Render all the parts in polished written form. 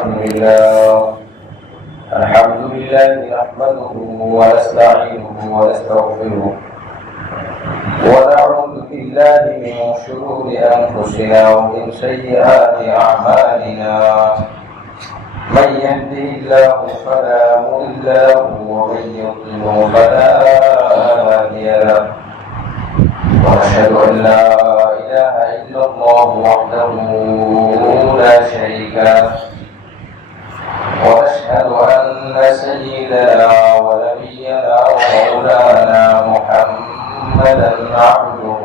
الحمد لله نحمده ونستعينه ونستغفره ونعوذ بالله من شرور أنفسنا ومن سيئات أعمالنا من يهده الله فلا مضل له ومن يضلل فلا هادي له ونشهد أن لا إله إلا الله وحده لا شريك له ونشهد أن سيدنا ونبينا ومولانا محمدا عبده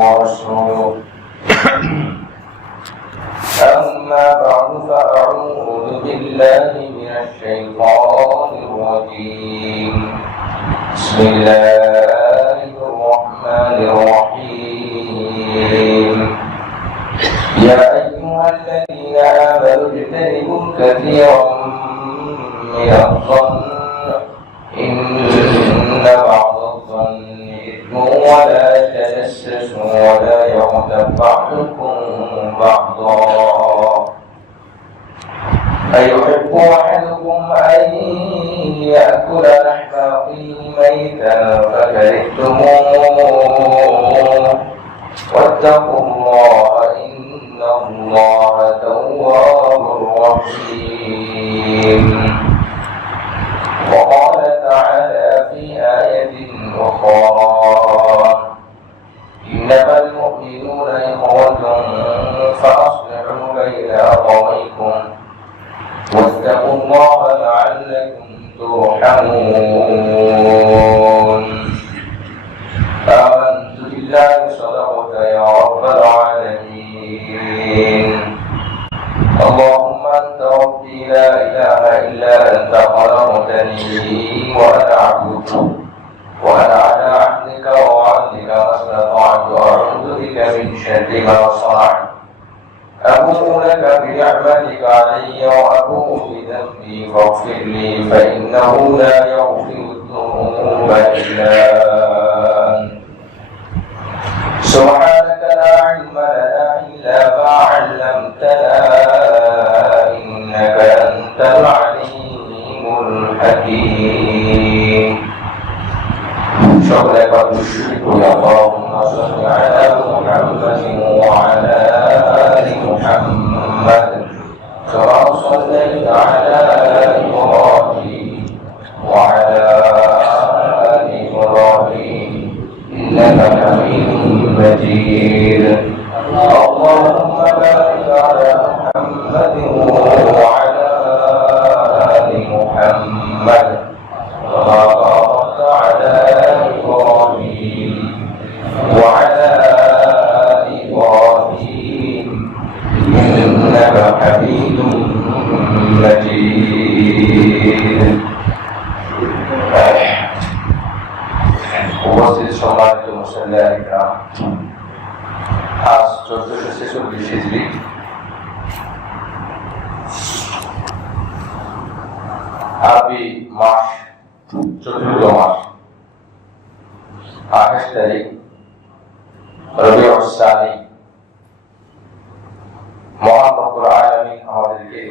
ورسوله أما بعد فأعوذ بالله من الشيطان الرجيم بسم الله الرحمن الرحيم يا أيها الذين آمنوا اجتنبوا كثيرا من الظن إن بعض الظن إثم ولا تجسسوا ولا يغتب بعضكم بعضا أيحب أحدكم أن يأكل لحم أخيه ميتا فكرهتموه واتقوا الله إن الله تواب رحيم وقال تعالى في آية أخرى إنما المؤمنون إخوة فأصلحوا بين أخويكم واتقوا الله لعلكم ترحمون آمنت بالله صدقت يا رب العالمين اللهم أنت ربي لا إله إلا أنت خلقتني وأنا عبدك وأنا على عهدك ووعدك ما استطعت أعوذ بك من شر ما صنعت أبوء لك بنعمتك علي وأبوء بذنبي فاغفر لي فإنه لا يغفر الذنوب إلا أنت سبحانك لا علم لنا إلا ما علمتنا إنك أنت العليم الحكيم شكرا لك اللهم صل على محمد وعلى آل محمد كما صليت على إبراهيم وعلى آل إبراهيم إنك حميد مجيد اللهم بارك على محمد وعلى آل محمد كما باركت على إبراهيم وعلى آل إبراهيم إنك حميد مجيد উপস্থিত সম্মানিত মুসল্লিরা আজ 1446 হিজরি আরবি মাস চতুর্থ মাস 28 তারিখ রবিউল সানি মহান রব্বুল আলামিন আমাদেরকে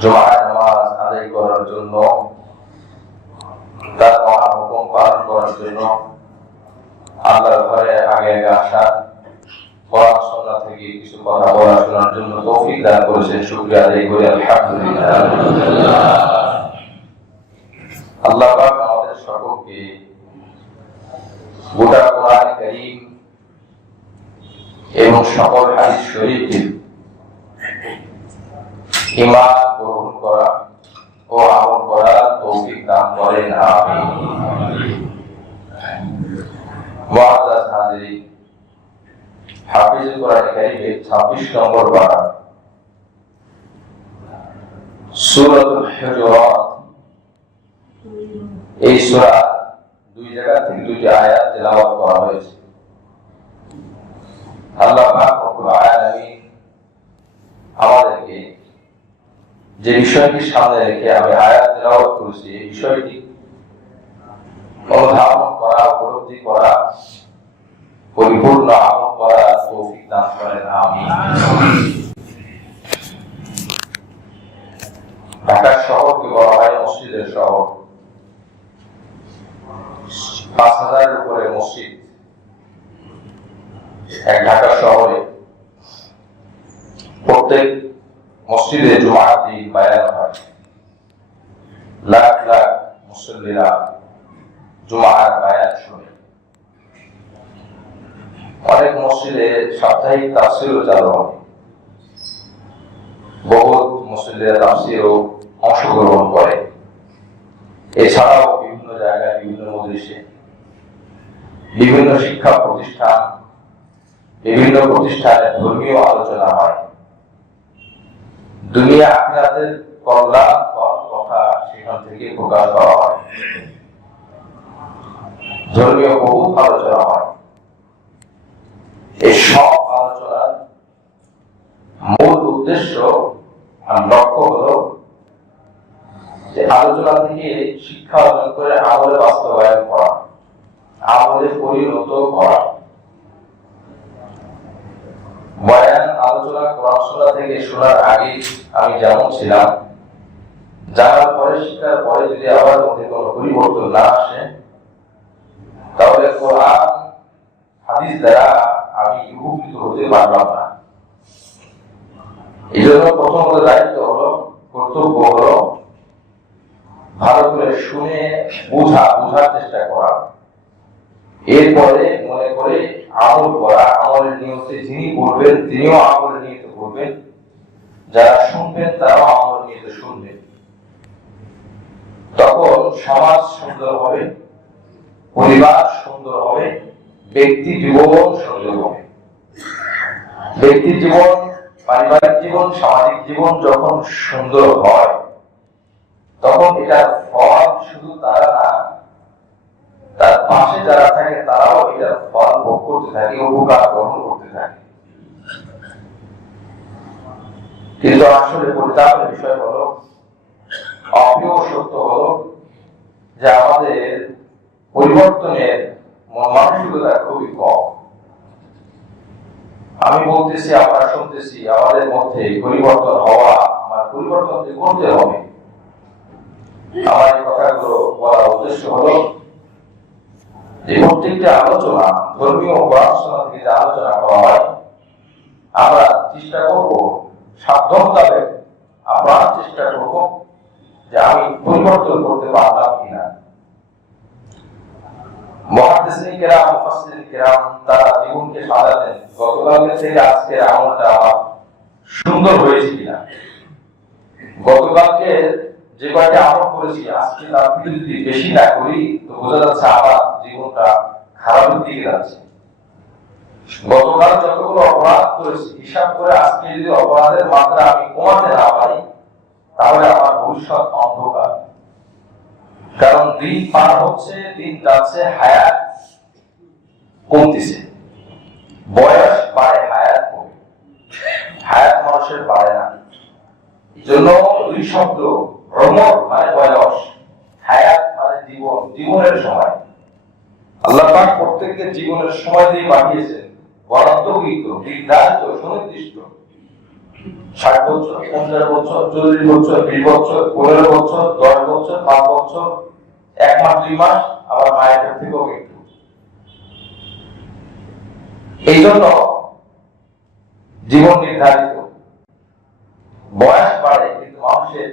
জুমার নামাজ আদায় করার জন্য তার মহা হুকুম পালন করার জন্য আল্লাহর ঘরে আগে আগে আসা কোরআন সুন্নাহ থেকে কিছু কথা বলা শোনার জন্য তৌফিক দান করেছেন শুকরিয়া আদায় করি আলহামদুলিল্লাহ আল্লাহ পাক আমাদের সকলকে গোটা কোরআন কারীম এবং সকল হাদিস শরীফে ঈমান গ্রহণ করা ও আমল করার তৌফিক দান করেন আমিন মুআজ্জাজ হাজিরিন হাফিজুল কোরআন কারীমের 26 নম্বর পারা সূরাতুল হুজুরাত এই সূরা দুই জায়গা থেকে দুইটি আয়াত তেলাওয়াত করা হয়েছে আল্লাহ পাক রব্বুল আলামিন আমাদেরকে যে বিষয়টি সামনে রেখে আমি আয়াত তেলাওয়াত করেছি এই বিষয়টি অনুধাবন করা উপলব্ধি করা পরিপূর্ণ আমল করার তৌফিক দান করেন আমিন প্রত্যেক মসজিদে জুমার দিন বায়ান হয়, লাখ লাখ মুসল্লিরা জুমার বায়ান শুনে। অনেক মসজিদে সাপ্তাহিক তাফসীরও চালু হয়, বহুত মুসল্লিরা তাফসীরও অংশগ্রহণ করে। এছাড়াও বিভিন্ন জায়গায়, বিভিন্ন মজলিসে, বিভিন্ন শিক্ষা প্রতিষ্ঠান, বিভিন্ন প্রতিষ্ঠানে ধর্মীয় আলোচনা হয়। দুনিয়া আখিরাতের কল্যাণকর কথা সেখান থেকে প্রকাশ করা হয়। ধর্মীয় বহু আলোচনা হয়। এই সব আলোচনার মূল উদ্দেশ্য আর লক্ষ্য হলো যে আলোচনা থেকে শিক্ষা অর্জন করে আমলে বাস্তবায়ন করা, আমলে পরিণত করা। বয়ান, আলোচনা, কোরআন শোনা থেকে শোনার আগে আমি যেমন ছিলাম, জানার পরে, শিক্ষার পরে যদি আমার মধ্যে কোনো পরিবর্তন না আসে, তাহলে কোরআন হাদিস দ্বারা আমি উপকৃত হতে পারলাম না। এই জন্য প্রথমত দায়িত্ব হলো, কর্তব্য হলো ভালো করে শুনে বোঝার চেষ্টা করা, এরপরে মনে করে আমল করা। আমলের নিয়তে যিনি বলবেন তিনিও আমলের নিয়তে বলবেন, যারা শুনবেন তারাও আমলের নিয়তে শুনবেন। তখন সমাজ সুন্দর হবে, পরিবার সুন্দর হবে, ব্যক্তি জীবন সুন্দর হবে। ব্যক্তি জীবন, পারিবারিক জীবন, সামাজিক জীবন যখন সুন্দর হয়, তখন এটার ফল শুধু তারা না, তার পাশে যারা থাকে তারাও এটার ফল ভোগ করতে থাকে, উপকার গ্রহণ করতে থাকে। কিন্তু আসলে পরিতাপের বিষয় হলো, অপ্রিয় সত্য হলো যে আমাদের পরিবর্তনের মানসিকতা খুবই কম। আমি বলতেছি, আমরা শুনতেছি, আমাদের মধ্যে পরিবর্তন হওয়া, আমার পরিবর্তন করতে হবে। আমার এই কথাগুলো বলার উদ্দেশ্য হলো যে প্রত্যেকটা আলোচনা, ধর্মীয় পড়াশোনা থেকে যে আলোচনা করা হয়, আমরা চেষ্টা করব সাধ্য মোতাবেক, আমরা চেষ্টা করব যে আমি পরিবর্তন করতে পারলাম কিনা। মুহাদ্দিসিন কিরাম, মুফাসসিরিন কিরাম তারা জীবনকে সাজাতেন গতকালকে থেকে আজকের আমলটা আমার সুন্দর হয়েছে কিনা। গতকালকে যে কয়টা আমল করেছি আজকে তার থেকে যদি বেশি না করি, তো বোঝা যাচ্ছে আমার জীবনটা খারাপের দিকে যাচ্ছে। গতকাল যতগুলো অপরাধ করেছি হিসাব করে আজকে যদি অপরাধের মাত্রা আমি কমাতে না পারি, তাহলে আমার ভবিষ্যৎ অন্ধকার। কারণ দিন পার হচ্ছে, দিন যাচ্ছে, হায়াত কমতেছে। বয়স বাড়ে, হায়াত কমে। হায়াত মানুষের বাড়ে না। এই জন্য দুই শব্দ, উমর মানে বয়স, হায়াত মানে জীবন, জীবনের সময়। আল্লাহ পাক প্রত্যেককে জীবনের সময় দিয়ে পাঠিয়েছেন, বরাদ্দকৃত, নির্ধারিত, সুনির্দিষ্ট। 60 বছর, 50 বছর, 40 বছর, 20 বছর, 15 বছর, 10 বছর, 5 বছর, 1 মাস, 2 মাস, আবার মায়ের কাছ থেকেও মৃত্যু। এই জন্য জীবন নির্ধারিত। বয়স বাড়ে, কিন্তু মানুষের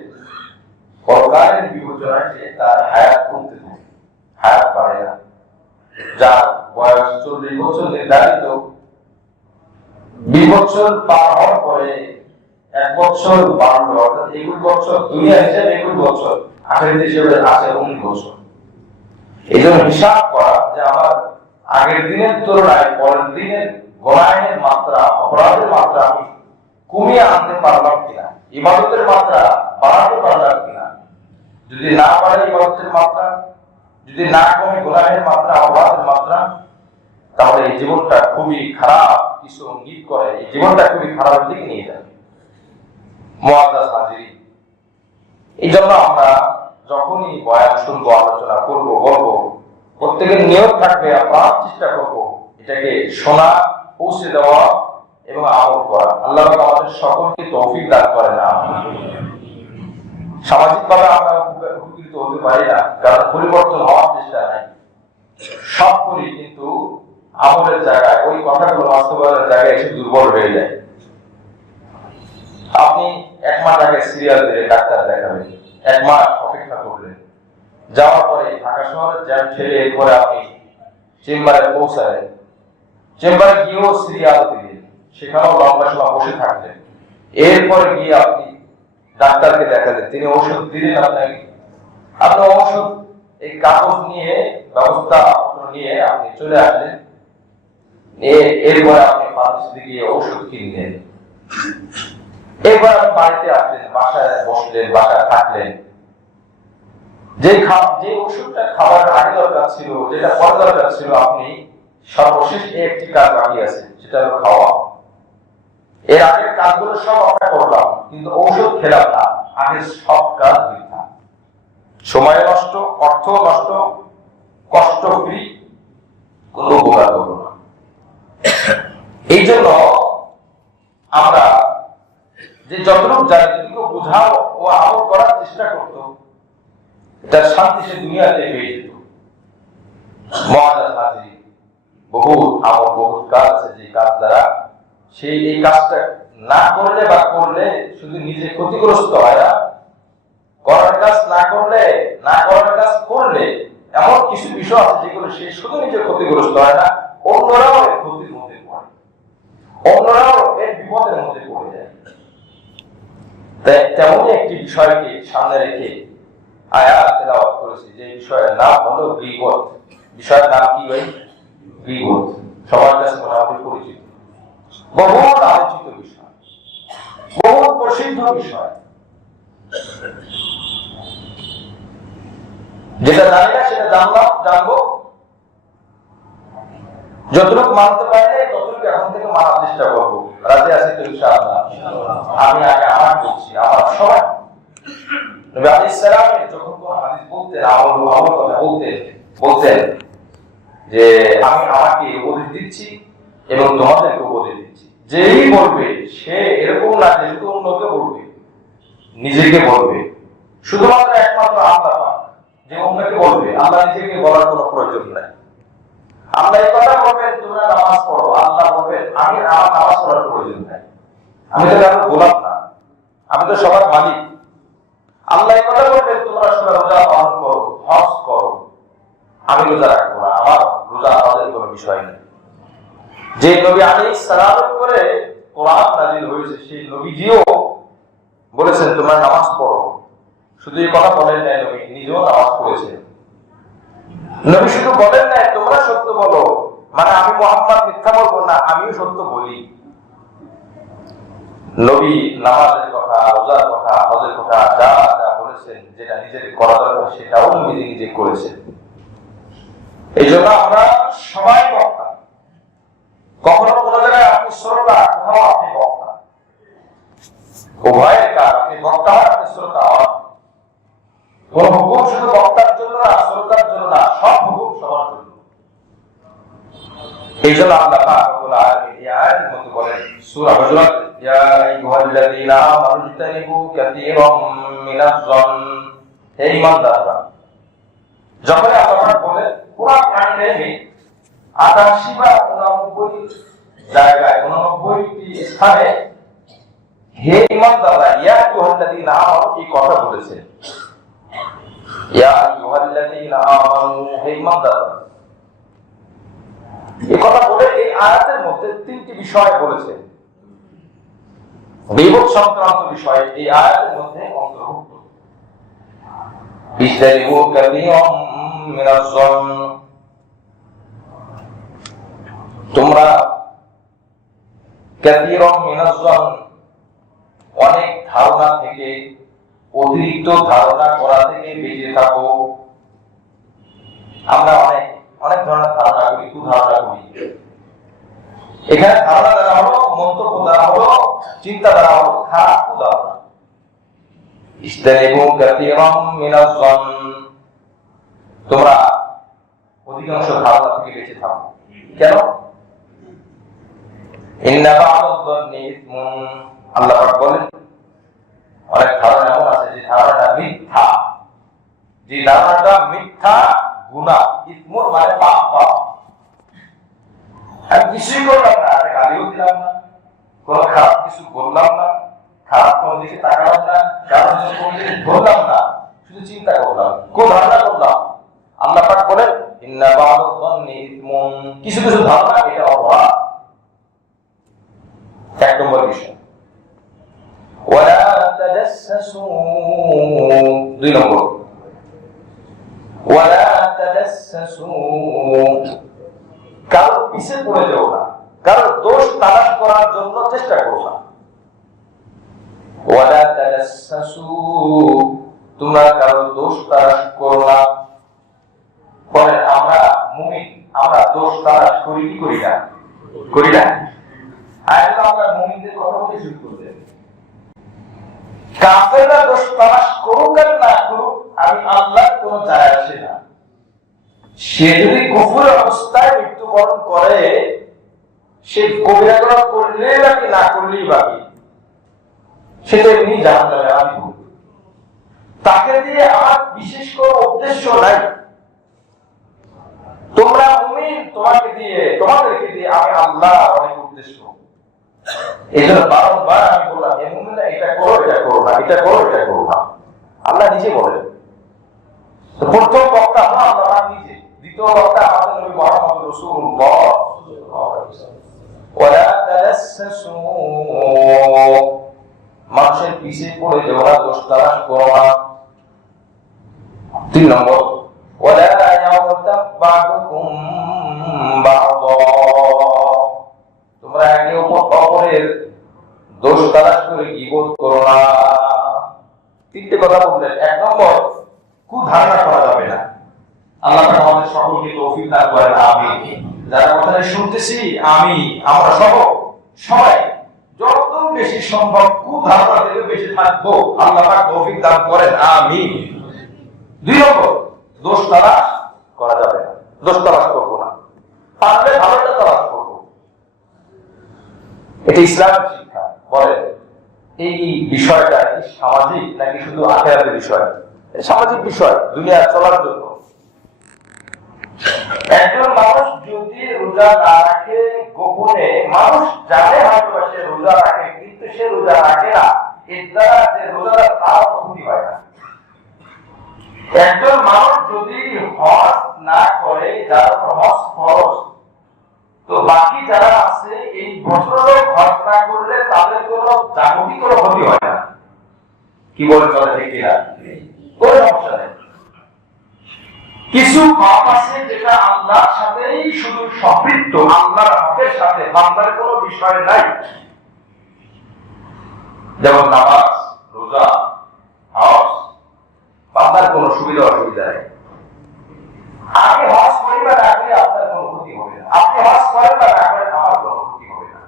পরকালের বিবেচনায় সে তার হায়াত কমতে থাকে, হায়াত বাড়ে না। যার বয়স 40 বছর নির্ধারিত, 20 বছর পার হওয়ার পরে 1 বছর বাড়লো, অর্থাৎ 21 বছর, দুনিয়া হিসেবে 21 বছর, আখেরাত হিসেবে আছে 19 বছর। এই জন্য হিসাব করা যে আমার আগের দিনের তুলনায় পরের দিনের গুনাহের মাত্রা, অপরাধের মাত্রা আমি কমিয়ে আনতে পারলাম কিনা, ইবাদতের মাত্রা বাড়াতে পারলাম কিনা। যদি না বাড়ে ইবাদতের মাত্রা, যদি না কমে গুনাহের মাত্রা, অপরাধের মাত্রা, তাহলে এই জীবনটা খুবই খারাপ কিছু ইঙ্গিত করে, এই জীবনটা খুবই খারাপের দিকে নিয়ে যাবে। মুআজ্জাজ হাজিরিন, এই জন্য আমরা যখনই বয়ান শুনবো, আলোচনা করবো, বলবো, প্রত্যেকের নিয়ত থাকবে, আমরা চেষ্টা করবো এটাকে শোনা, পৌঁছে দেওয়া এবং আমল করা। আল্লাহ আমাদের সকলকে তৌফিক দান করেন। সামাজিকভাবে আমরা উপকৃত হতে পারি না, কারণ পরিবর্তন হওয়ার চেষ্টা নাই। সব করি, কিন্তু আমলের জায়গায়, ওই কথাগুলো বাস্তবায়নের জায়গায় এসে দুর্বল হয়ে যায়। 1 মাস আগে সিরিয়াল দিয়ে ডাক্তার দেখাবেন, 1 মাস অপেক্ষা করলেন, যাওয়ার পরে ঢাকা শহরে জ্যাম ঠেলে এরপরে আপনি চেম্বারে পৌঁছালেন, চেম্বারে গিয়েও সিরিয়াল দিলেন, সেখানেও লম্বা সময় বসে থাকলেন, এরপরে গিয়ে আপনি ডাক্তারকে দেখালেন, তিনি ওষুধ দিলেন আপনাকে, আপনি ওষুধ এই কাগজ নিয়ে ব্যবস্থা নিয়ে আপনি চলে আসলেন, এরপরে আপনি ফার্মেসিতে গিয়ে ওষুধ কিনলেন, এরপর আপনি বাড়িতে আসলেন, বাসায় বসলেন, বাসায় থাকলেন, যে ওষুধটা খাবার আগে দরকার ছিল, যেটা পরে দরকার ছিল, আপনি সর্বশেষ একটি কাজ বাকি আছে, সেটা হলো খাওয়া। এর আগের কাজগুলো সব আমরা করলাম, কিন্তু ঔষধ খেলাম না, আগের সব কাজ বৃথা, সময় নষ্ট, অর্থ নষ্ট, কষ্ট ফ্রি, কোনো উপকার করব না। এই জন্য আমরা যে যতটুকু জানি যদি কেউ বোঝাও ও আমল করার চেষ্টা করতো, তার শান্তি সে দুনিয়াতে পেয়ে যেত। বহুত আমল, বহুত কাজ আছে, যে কাজ দ্বারা সেই এই কাজটা না করলে বা করলে শুধু নিজে ক্ষতিগ্রস্ত হয় না, করার কাজ না করলে, না করার কাজ করলে এমন কিছু বিষয় আছে যেগুলো সে শুধু নিজে ক্ষতিগ্রস্ত হয় না, অন্যরাও এর ক্ষতির মধ্যে পড়ে, অন্যরাও এর বিপদের মধ্যে পড়ে যায়। তেমনই একটি বিষয়কে সামনে রেখে আয়াত তেলাওয়াত করেছি, যে বিষয়ের নাম হলো গীবত। বিষয়ের নাম কি ভাই? গীবত। সবার কাছে মোটামুটি পরিচিত, বহুত আলোচিত বিষয়, বহুত প্রসিদ্ধ বিষয়, যেটা জানি না সেটা জানবো, যতটুকু মানতে পারলে ততটুকু এখন থেকে মানার চেষ্টা করবো। রাজি আছি তো ইনশাআল্লাহ? আমি আগে আমার বলছি, আমার সবাই নবী আলাইহিস সালাম যখন কোন হাদিস বলতেন, আমল কথা বলতেন যে আমি আমাকে উপদেশ দিচ্ছি এবং তোমাদেরকে উপদেশ দিচ্ছি, যেই বলবে সে এরকম না যে শুধু অন্যকে বলবে, নিজেকে বলবে, শুধুমাত্র একমাত্র আল্লাহ পাক যে অন্যকে বলবে, আল্লাহ নিজেকে বলার কোনো প্রয়োজন নাই। আল্লাহ এই কথা বলবেন তোমরা নামাজ পড়ো, আল্লাহ বলবেন আমি আমার নামাজ পড়ার প্রয়োজন নাই, আমি তো কারো গোলাম না, আমি তো সবার মালিক। আল্লাহ এই কথা বলবেন তোমরা সবাই রোজা পালন করো, হজ করো, আমি রোজা রাখবো না, আমার রোজা হজের কোনো বিষয় নেই। যে নবী আলাইহিস সালামের উপরে কোরআন নাযিল হয়েছে, সেই নবীজিও বলেছেন তোমরা নামাজ পড়ো। শুধু এই কথা বলেন নাই, নবী নিজেও নামাজ পড়েছেন। নবী শুধু বলেন নাই তোমরা সত্য বলো, মানে আমি মুহাম্মদ মিথ্যা বলবো না, আমিও সত্য বলি। নবী নামাজের কথা, রোজার কথা, হজের কথা যা যা বলেছেন, যেটা নিজের করা দরকার সেটাও নবী নিজে করেছেন। এই জন্য আমরা সবাই বক্তা, কখনো কোনো জায়গায় আপনি শ্রোতা, কোথাও আপনি বক্তা, উভয়ের কাজ, আপনি বক্তা হন, আপনি শ্রোতা হন। কোন হুকুম শুধু বক্তার জন্য না, শ্রোতার জন্য না, সব হুকুম সবার জন্য। এই জন্য আল্লাহ পাক রব্বুল আলামিন এই আয়াতের মধ্যে বলেন সূরা হুজুরাত, ইয়া আইয়ুহাল্লাযীনা আমানু ইজতানিবু কাসীরাম মিনাজ-যন্ন, হে ঈমানদাররা। যখন আল্লাহ বলেন পুরো কাহিনী ৮৮ বা ৮৯ জায়গায়, ৮৯টি স্থানে হে ঈমানদাররা, ইয়া আইয়ুহাল্লাযীনা আমানু এই কথা বলেছে, ইয়া আইয়ুহাল্লাযীনা আমানু, হে ঈমানদাররা। এই কথা বলে এই আয়াতের মধ্যে ৩টি বিষয় বলেছে, গীবত সংক্রান্ত বিষয় এই আয়াতের মধ্যে অন্তর্ভুক্ত। ইজতানিবু কাসীরাম মিনাজ-যন্ন, তোমরা কাসীরাম মিনাজ-যন্ন, অনেক ধারণা থেকে, অতিরিক্ত ধারণা করা থেকে বেঁচে থাকো। আমরা অনেক ধরনের ধারণা করি, কুধারণা করি। এখানে ধারণা দ্বারা হলো, মন্তব্য দ্বারা হলো, চিন্তা দ্বারা হলো খারাপ কুধারণা। ইজতানিবু কাসীরাম মিনাজ-যন্ন, তোমরা অধিকাংশ ধারণা থেকে বেঁচে থাকো। কেন? ইন্না বা'দায-যন্নি ইসমুন, আল্লাহ পাক বলেন অনেক ধারণা এমন আছে যে ধারণাটা মিথ্যা, যে ধারণাটা মিথ্যা গুনাহ, ইসমুন মানে পাপ। আমি কিছুই করলাম না, গালিও দিলাম না, কোন খারাপ কিছু বললাম না, খারাপ কোন দিকে তাকালাম জিনিস ধরলাম না, শুধু চিন্তা করলাম, ধারণা করলাম। আল্লাহ পাক বলেন ইন্না বা'দায-যন্নি ইসমুন, কিছু কিছু ধারণা এটা অপরাধ। এক নম্বর বিষয়। ওয়ালা তাজাসসু, দুই নম্বর ওয়ালা তাজাসসু, কারো পিছে পড়ে যাও না, কারো দোষ তালাশ করার জন্য চেষ্টা করো না। ওয়ালা তাজাসসু, তোমরা কারো দোষ তালাশ করো না। বলেন আমরা মুমিন, আমরা দোষ তালাশ করি কি করি না? করি না। আজকে আমরা মুমিনদের কথা বলতে শুরু করতে, কাফেররা দোষ তালাশ করুক আর না করুক, আমি আল্লাহর কোনো যায় আসে না। সে যদি কুফর অবস্থায় মৃত্যুবরণ করে, সে কবিরা গুনাহ করলেই বাকি না করলেই বাকি, সেটা এমনি জাহান্নামে আমি ভুল। তাকে দিয়ে আমার বিশেষ কোনো উদ্দেশ্য নাই। তোমরা মুমিন, তোমাদেরকে দিয়ে আমি আল্লাহ অনেক উদ্দেশ্য। এই জন্য বারবার আমি বললাম হে মুমিনরা, এটা করো, এটা করো না, এটা করো, এটা করো না। আল্লাহ নিজে বলেন। তো প্রথম বক্তা হলো আল্লাহ নিজে, দ্বিতীয় বক্তা আমাদের নবী মুহাম্মদ রাসূলুল্লাহ সাল্লাল্লাহু আলাইহি ওয়াসাল্লাম। ওয়ালা তাজাসসু, মানুষের পিছে পড়ে যাওয়া, দোষ তালাশ করো না। তিন নম্বর ওয়ালা ইয়াগতাব বা'দুকুম বা'দা, তোমরা একে অপরের দোষ তালাশ করে গীবত করো না। তিনটে কথা বললেন। এক নম্বর, কুধারণা করা যাবে না। আল্লাহ পাক আমাদের সকলকে তৌফিক দান করেন, আমিন। যারা কথাটা শুনতেছি আমি, আমরা সবাই যত বেশি সম্ভব কুধারণা থেকে বেশি থাকবো, আল্লাহ পাক তৌফিক দান করেন, আমিন। দুই নম্বর, দোষ তালাশ করা যাবে না, দোষ তালাশ করবো না, পারলে ভালোটা তালাশ করবো। এটা ইসলামের শিক্ষা। বলে এই বিষয়টা কি সামাজিক নাকি শুধু আখিরাতের বিষয়? সামাজিক বিষয়, দুনিয়া চলার জন্য। একজন মানুষ যদি রোজা না রাখে, গোপনে মানুষ জানে হয়তো সে রোজা রাখে, কিন্তু সে রোজা রাখে না, এর দ্বারা যে রোজাটা তার ক্ষতি হয় না। একজন মানুষ যদি হজ না করে, যার হজ ফরজ, তো বাকি যারা আছে এই বছরও হজ না করলে তাদের কোনো জাগতিক কোনো ক্ষতি হয় না। কি বলে চলে ঠিক কিনা? কোনো সমস্যা নেই। কিছু পাপ আছে যেটা আল্লাহর সাথেই শুধু সম্পৃক্ত, আল্লাহর হকের সাথে, বান্দার কোনো বিষয় নাই। যেমন নামাজ, রোজা, হজ, বান্দার কোনো সুবিধা অসুবিধা নেই। আমি হজ করি বা না করি আপনার কোনো ক্ষতি হবে না, আপনি হজ করেন বা না করেন আমার কোনো ক্ষতি হবে না।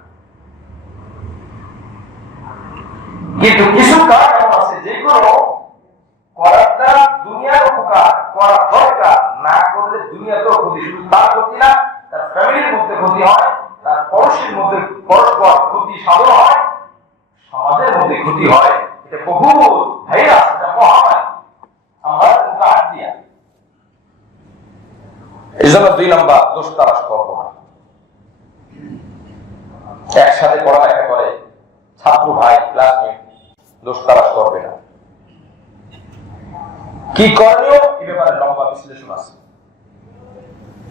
কিন্তু কিছু কাজ এমন আছে যেগুলো করার দ্বারা দুনিয়ার উপকার, করা দরকার, না করলে দুনিয়াতেও ক্ষতি। শুধু তার ক্ষতি না, তার ফ্যামিলির মধ্যে ক্ষতি হয়, তার পড়োশির মধ্যে পরস্পর ক্ষতি সাধন হয়, সমাজের মধ্যে ক্ষতি হয়। এটা বহু ভাইরাস, এটা মহামারী, আমরা কাজ দিয়া। এই জন্য দুই নম্বর, দোষ তালাশ করবো না। একসাথে পড়ালেখা করে ছাত্র ভাই, ক্লাসমেট, দোষ তালাশ করবে না। কি করণীয় এ ব্যাপারে লম্বা বিশ্লেষণ আছে।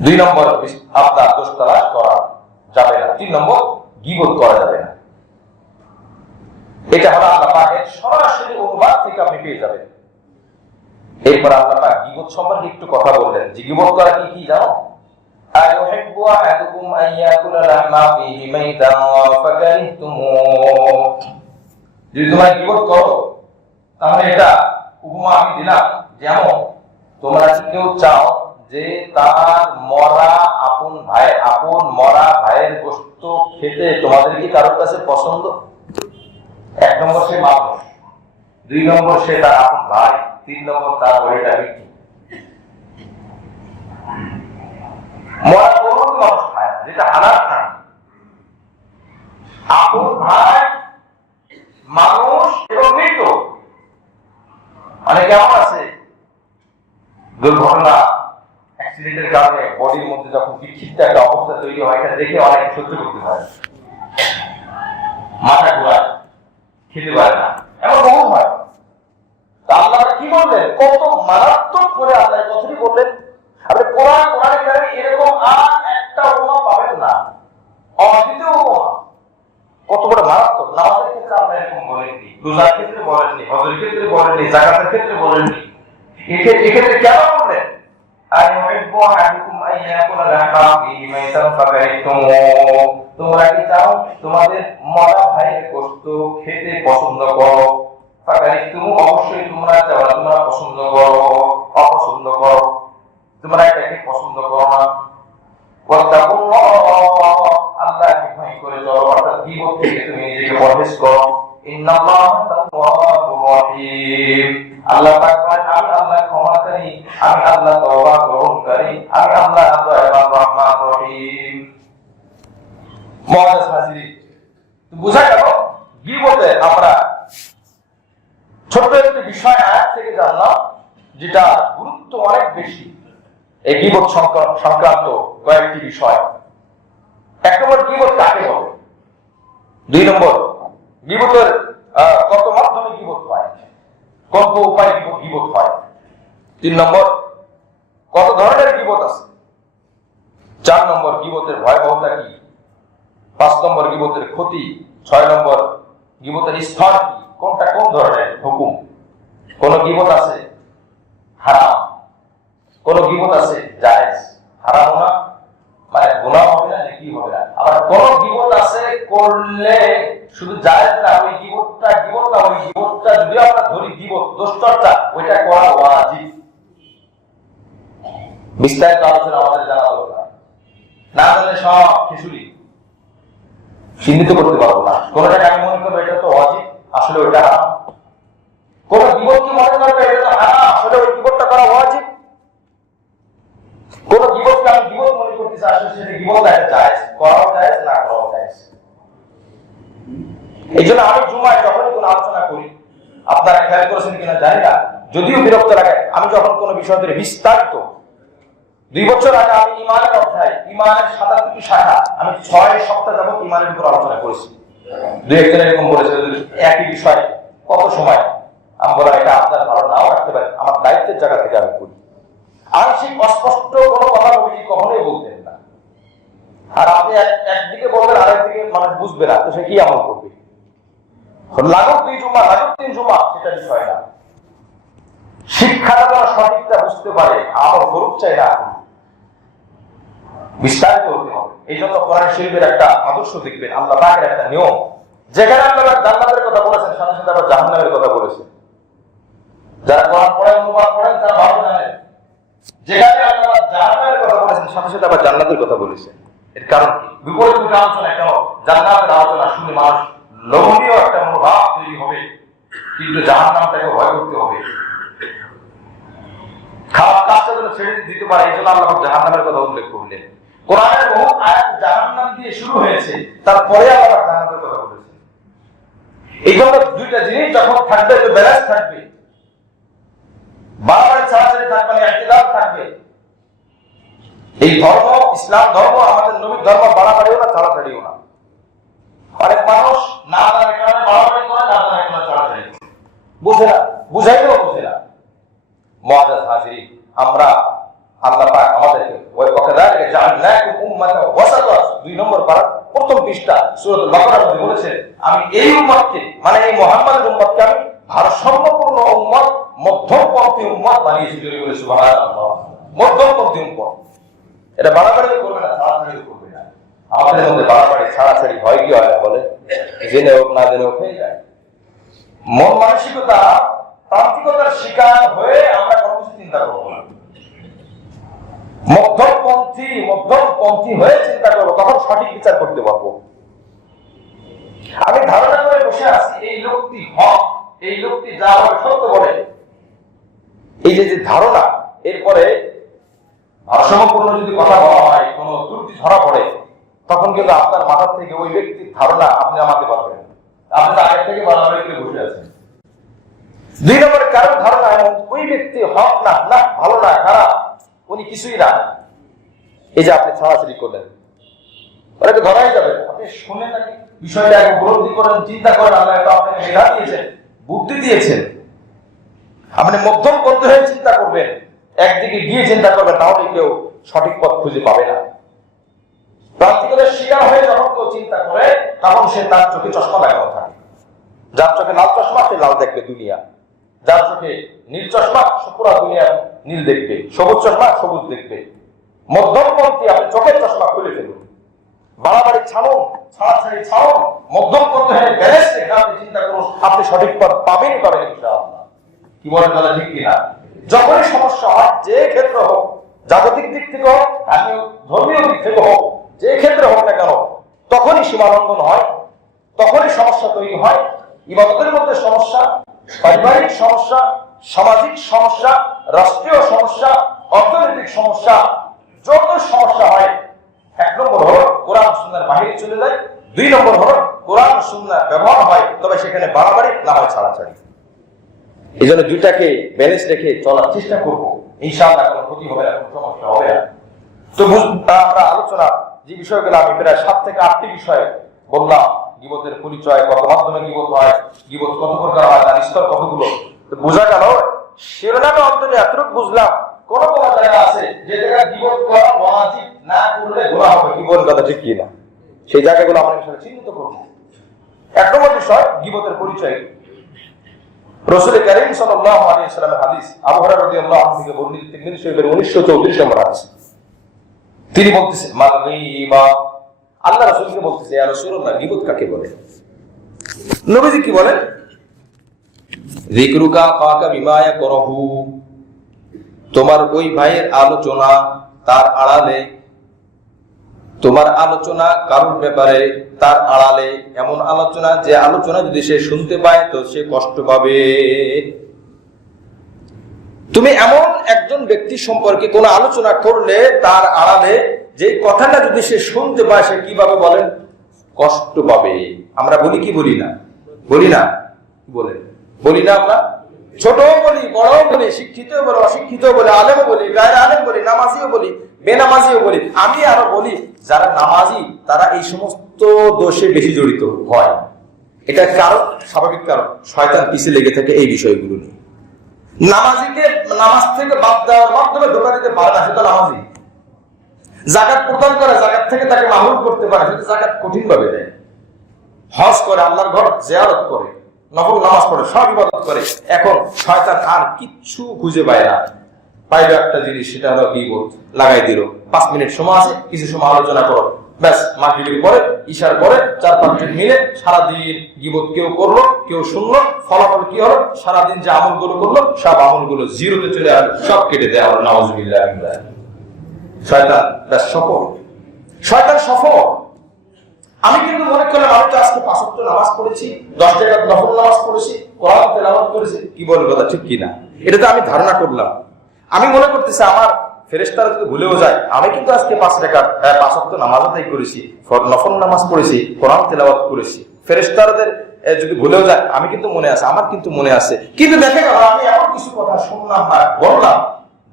দুই নম্বর, আপনার দোষ তালাশ করা যাবে না। তিন নম্বর, গীবত করা যাবে না। এটা হলো আল্লাহ পাকের সরাসরি অনুবাদ থেকে আপনি পেয়ে যাবেন। এরপর আল্লাহ পাক গীবত সম্পর্কে একটু কথা বললেন যে গীবত করা কি কি জানো? আয়ুহিব্বু আহাদুকুম আন ইয়াকুলা লাহমা ফীহি মাইতান ফাকারিহতুমুহ, যদি তোমরা গীবত করো তাহলে এটা উপমা আমি দিলাম, যেমন তোমরা কি কেউ চাও যে তার মরা ভাইয়ের গোশত খেতে তোমাদের কি কারোর কাছে পছন্দ? এক নম্বর সে মানুষ, দুই নম্বর সে তার আপন ভাই, তিন নম্বর তার বড়িটা বিক্রি। মরা গরু মানুষ খায় না, যেটা হালাল খায়। আপন ভাই, মানুষ এবং মৃত। মানে কেমন আছে দুর্ঘটনা, অ্যাক্সিডেন্টের কারণে বডির মধ্যে যখন বিক্ষিপ্ত একটা অবস্থা তৈরি হয়, এটা দেখে অনেক সহ্য করতে হয়, মাথা ঘোরায়, খেতে পারে না, এমন বহু হয়। এরকম বলেননি, রোজার ক্ষেত্রে বলেননি, হজের ক্ষেত্রে বলেননি, যাকাতের ক্ষেত্রে বলেননি। এক্ষেত্রে কেন বললেন? তোমরা কি চাও তোমাদের মরা ভাইয়ের গোশত খেতে পছন্দ করো? অবশ্যই তোমরা চাও, তোমরা পছন্দ করো, অপছন্দ করো, তোমরা এটাকে পছন্দ করো না। আল্লাহকে ভয় করে চলো, অর্থাৎ গীবত থেকে তুমি নিজেকে পরহেজ করো। ইন্নাল্লাহা তাওয়াবুর রহিম। আল্লাহ পাক বলেন, আমি আল্লাহ ক্ষমাকারী, আমি আল্লাহ তওবা গ্রহণকারী, আমি আল্লাহ দয়াবান রহমান রহিম। মুআজ্জাজ হাজিরিন, বুঝা গেল গীবতে আমরা ছোট্ট একটি বিষয় আয়াত থেকে জানলাম, যেটা গুরুত্ব অনেক বেশি। এই গীবত সংক্রান্ত কয়েকটি বিষয়। 1 নম্বর, গীবত কাকে বলে? 2 নম্বর, গীবতের কত মাধ্যমে গীবত হয়, কত উপায়ে গীবত হয়। 3 নম্বর, কত ধরনের গীবত আছে। 4 নম্বর, গীবতের ভয়াবহতা কি। 5 নম্বর, গীবতের ক্ষতি। 6 নম্বর, গীবতের স্তর কি, কোনটা কোন ধরনের হুকুম। কোন গীবত আছে হারাম, কোন গীবত আছে জায়েজ। হারাম না মানে গুনাহ হবে না, নেকি হবে না। আবার কোন গীবত আছে করলে শুধু জায়েজ না, ওই গীবতটা যদি আমরা ধরি গীবত দোষচর্চা, ওইটা করা ওয়াজিব। বিস্তারিত আলোচনা আমাদের জানা দরকার, না জানলে সব খিচুড়ি চিহ্নিত করতে পারবো না। কোনটাকে আমি মনে করবো এটা তো ওয়াজিব, আসলে ওইটা হারাম। কোন গীবত কি মনে করবে এটা তো হারাম, আসলে ওই গীবতটা করা ওয়াজিব। কোন গীবতকে আমি গীবত মনে করতেছি, আসলে সেটা গীবত না, এটা জায়েজ, করাও জায়েজ, না করাও জায়েজ। এই জন্য আমি জুমায় যখনই কোনো আলোচনা করি, আপনারা খেয়াল করেছেন কিনা জানি না, যদিও বিরক্ত লাগে, আমি যখন কোনো বিষয় ধরে বিস্তারিত, 2 বছর আগে আমি ইমানের অধ্যায়, ইমানের 7টি শাখা, আমি 6 সপ্তাহ যাবত ইমানের উপর আলোচনা করেছি। 2-1 এরকম বলেছে একই বিষয় কত সময়, আমি বলা এটা আপনার ভালো নাও রাখতে পারে, আমার দায়িত্বের জায়গা থেকে আমি করি। আংশিক অস্পষ্ট কোনো কথা নবীজি কখনোই বলতেন না। আর আপনি একদিকে বলবেন, আরেকদিকে মানুষ বুঝবে না, তো সে কি আমল করবে? লাগুক 2 জুমা, লাগুক 3 জুমা, সেটা বিষয় না। শিক্ষাটা যারা সঠিকটা বুঝতে পারে, আমল করুক চাই না, বিস্তারিত হতে হবে। এই জন্য কোরআন শরীফের একটা আদর্শ দেখবেন, আল্লাহ পাকের একটা নিয়ম, যেখানে আল্লাহ জান্নাতের কথা বলেছেন, সাথে সাথে আবার জাহান্নামের কথা বলেছেন। যারা কোরআন পড়েন, অনুবাদ করেন, তারা ভালো জানেন, যেখানে আল্লাহ জাহান্নামের কথা বলেছেন, সাথে সাথে আবার জান্নাতের কথা বলেছেন। এর কারণ কি? বিপরীত আলোচনা কেন? জান্নাতের আলোচনা শুনে মানুষ লোভনীয় একটা মনোভাব তৈরি হবে, কিন্তু জাহান্নামটাকে ভয় করতে হবে। খাওয়ার কাজটা যেন ছেড়ে দিতে পারে, এই জন্য আল্লাহ জাহান্নামের কথা উল্লেখ করলেন। কোরআনের বহু আয়াত জাহান্নাম দিয়ে শুরু হয়েছে, তারপরে আবার জান্নাতের কথা বলেছে। এই জন্য 2টা জিনিস যখন থাকবে, তো ব্যালেন্স থাকবে, বাড়াবাড়ি ছাড়াছাড়ি থাকবে না, ইখতিলাফ থাকবে। এই ধর্ম, ইসলাম ধর্ম, আমাদের নবীর ধর্ম বাড়াবাড়িও না, ছাড়াছাড়িও না। অনেক মানুষ না জানার কারণে বাড়াবাড়ি করে, না জানার কারণে ছাড়াছাড়ি করে, বুঝে না, বুঝাইলেও বুঝে না। মুআজ্জাজ হাজিরিন, আমরা আল্লাহ পাক আমাদেরকে ওই ওয়াকাযালিকা জাআলনাকুম উম্মাতান ওয়াসাতা 2 নম্বর পারা প্রথম পৃষ্ঠা সূরাতুল বাকারার মধ্যে বলেছেন, আমি এই উম্মতকে, মানে এই মুহাম্মাদের উম্মতকে আমি ভারসাম্যপূর্ণ উম্মত, মধ্যমপন্থী উম্মত বানিয়েছি। জোরে বলে সুবহানাল্লাহ। মধ্যমপন্থী উম্মত, এটা বাড়াবাড়িও করবে না, ছাড়াছাড়িও করবে না। আমাদের মধ্যে বাড়াবাড়ি ছাড়াছাড়ি হয় কি হয় না বলে, জেনে হোক না জেনে হোক হয়ে যায়। মন মানসিকতা প্রান্তিকতার শিকার হয়ে আমরা কোনো কিছু চিন্তা করবো না। মধ্যমপন্থী হয়ে চিন্তা করবো, তখন সঠিক বিচার করতে পারবো। আমি ধারণা করে বসে আছি এই লোকটি হক, এই লোকটি যা বলে সত্য বলে, এই যে ধারণা, এরপরে ভারসাম্যপূর্ণ যদি কথা বলা হয়, কোন ত্রুটি ধরা পড়ে, তখন কিন্তু আপনার মাথা থেকে ওই ব্যক্তির ধারণা আপনি নামাতে পারবেন। আপনি তো আগে থেকে বাড়াবাড়ি করে বসে আছেন। 2 নম্বরে কারো ধারণা এমন, ওই ব্যক্তি হক না, না ভালো না, খারাপ, উনি কিছুই না, এই যে আপনি ছাড়াছাড়ি করলেন, ওটাকে ধরাই যাবে। আপনি শুনে নাকি বিষয়টা উপলব্ধি করেন, চিন্তা করেন, আল্লাহ আপনাকে মেধা দিয়েছেন, বুদ্ধি দিয়েছেন, আপনি মধ্যম পন্থী হয়ে চিন্তা করবেন, একদিকে গিয়ে চিন্তা করবেন, তাহলে কেউ সঠিক পথ খুঁজে পাবে না। প্রান্তিকতার শিকার হয়ে যখন কেউ চিন্তা করে, তখন সে তার চোখে চশমা লাগানো থাকে। যার চোখে লাল চশমা সে লাল দেখবে দুনিয়া, যার চোখে নীল চশমা পুরা দুনিয়া নীল দেখবে, সবুজ চশমা সবুজ দেখবে। মধ্যমপন্থী আপনি চোখের চশমা খুলে ফেলুন, বাড়াবাড়ি ছাড়ুন, ছাড়াছাড়ি ছাড়ুন, মধ্যমপন্থী হয়ে ব্যালেন্স রেখে আপনি চিন্তা করুন, আপনি সঠিক পথ পাবেনই পাবেন ইনশাআল্লাহ। কি বলেন দাদা, ঠিক কিনা? যখনই সমস্যা হয়, যে ক্ষেত্র হোক, জাগতিক দিক থেকে হোক, ধর্মীয় দিক থেকে হোক, যে ক্ষেত্রে হোক না কেন, তখনই সীমালঙ্ঘন হয়, তখনই সমস্যা তৈরি হয়। ইবাদতের মধ্যে সমস্যা, পারিবারিক সমস্যা, সামাজিক সমস্যা, রাষ্ট্রীয় সমস্যা, অর্থনৈতিক সমস্যা, যত সমস্যা হয়, 1 নম্বর হলো কোরআন সুন্নাহর বাহিরে চলে যায়, 2 নম্বর হলো কোরআন সুন্নাহ ব্যবহার হয়, তবে সেখানে বাড়াবাড়ি না হয় ছাড়াছাড়ি। এই জন্য দুটাকে ব্যালেন্স রেখে চলার চেষ্টা করবো, ইনশাআল্লাহ কোনো ক্ষতি হবে না, কোনো সমস্যা হবে না। তো আমরা আলোচনা যে বিষয়গুলো আমি প্রায় 7 থেকে 8টি বিষয় বললাম, গীবতের পরিচয়, কত মাধ্যমে গীবত হয়, গীবত কত প্রকার হয়, তার স্তর কতগুলো, তো বোঝা গেল। শিরোনামে অন্তত এতটুকু বুঝলাম, কোন কোন জায়গা আছে যে জায়গায় গীবত করা ওয়াজিব, না করলে গুনাহ হবে। কি বলেন কথা, ঠিক কি না? সেই জায়গাগুলো আমরা ইনশাআল্লাহ চিহ্নিত করব। 1 নম্বর বিষয়, গীবতের পরিচয়। রাসূল কারীম সাল্লাল্লাহু আলাইহি ওয়াসাল্লামের হাদিস, আবু হুরায়রা রাদিয়াল্লাহু আনহু থেকে বর্ণিত, তিরমিজি শরীফের 1934 নম্বর হাদিস। তিনি বলতেছেন, মাল গীবা, আল্লাহ রাসূলকে বলতেছে, ইয়া রাসূলুল্লাহ, গীবত কাকে বলে? নবীজি কি বলেন? যিকরুকা কাকা বিমা ইয়াকরাহু, তোমার ওই ভাইয়ের আলোচনা তার আড়ালে, তোমার আলোচনা কারোর ব্যাপারে তার আড়ালে, এমন আলোচনা যে আলোচনা যদি সে শুনতে পায় তো সে কষ্ট পাবে। তুমি এমন একজন ব্যক্তি সম্পর্কে কোন আলোচনা করলে তার আড়ালে যে কথাটা যদি সে শুনতে পায়, সে কিভাবে বলেন? কষ্ট পাবে। আমরা বলি কি বলি না? বলি না? বলি না? আমরা ছোট বলি, বড় বলি, শিক্ষিত বলি, অশিক্ষিত বলি, আলেম বলি, গায়রে আলেম বলি, নামাজিও বলি, বেনামাজিও বলি। আমি আরো বলি, যারা নামাজি তারা এই সমস্ত দোষে বেশি জড়িত হয়। এটা কারণ, স্বাভাবিক কারণ, শয়তান পিছে লেগে থাকে এই বিষয়গুলো নিয়ে। নামাজিকে নামাজ থেকে বাদ দেওয়ার মাধ্যমে ধোঁকা দিতে পারে না, সেটা নামাজি। যাকাত প্রদান করে, যাকাত থেকে তাকে মাহরুম করতে পারে, সেটা যাকাত কঠিন ভাবে দেয়। হজ করে, আল্লাহর ঘর জিয়ারত করে, নফল নামাজ পড়ে, সব ইবাদত করে। এখন শয়তান আর কিচ্ছু খুঁজে পায় না, পাইলো একটা জিনিস, সেটা হলো গীবত। লাগাই দিল, 5 মিনিট সময় আছে, কিছু সময় আলোচনা করো, ব্যাস। মাগরিবের পরে, ইশার পরে 4-5 জন মিলে সারাদিন গীবত কেউ করলো, কেউ শুনলো। ফলাফল কি হলো? সারাদিন যে আমলগুলো করলো সব আমলগুলো জিরোতে চলে আসলো, সব কেটে দেয়। আমরা নাউজুবিল্লাহ, শয়তান ব্যাস সফল, শয়তান সফল। আমি কিন্তু মনে করলাম, আমি তো আজকে 5 ওয়াক্ত নামাজ পড়েছি, 10 রাকাত নফল নামাজ পড়েছি, কোরআন তেলাওয়াত করেছি। কি বলে কথা, ঠিক কি না? এটা তো আমি ধারণা করলাম। আমি মনে করতেছি আমার ফেরেশতারা যদি ভুলেও যায়, আমি কিন্তু আজকে 5 ওয়াক্ত নামাজ আদায় করেছি, নফল নামাজ পড়েছি, কোরআন তেলাওয়াত করেছি। ফেরেশতাদের যদি ভুলেও যায়, আমি কিন্তু মনে আছে, আমার কিন্তু মনে আছে। কিন্তু দেখেন, আমি এমন কিছু কথা শুনলাম বা বললাম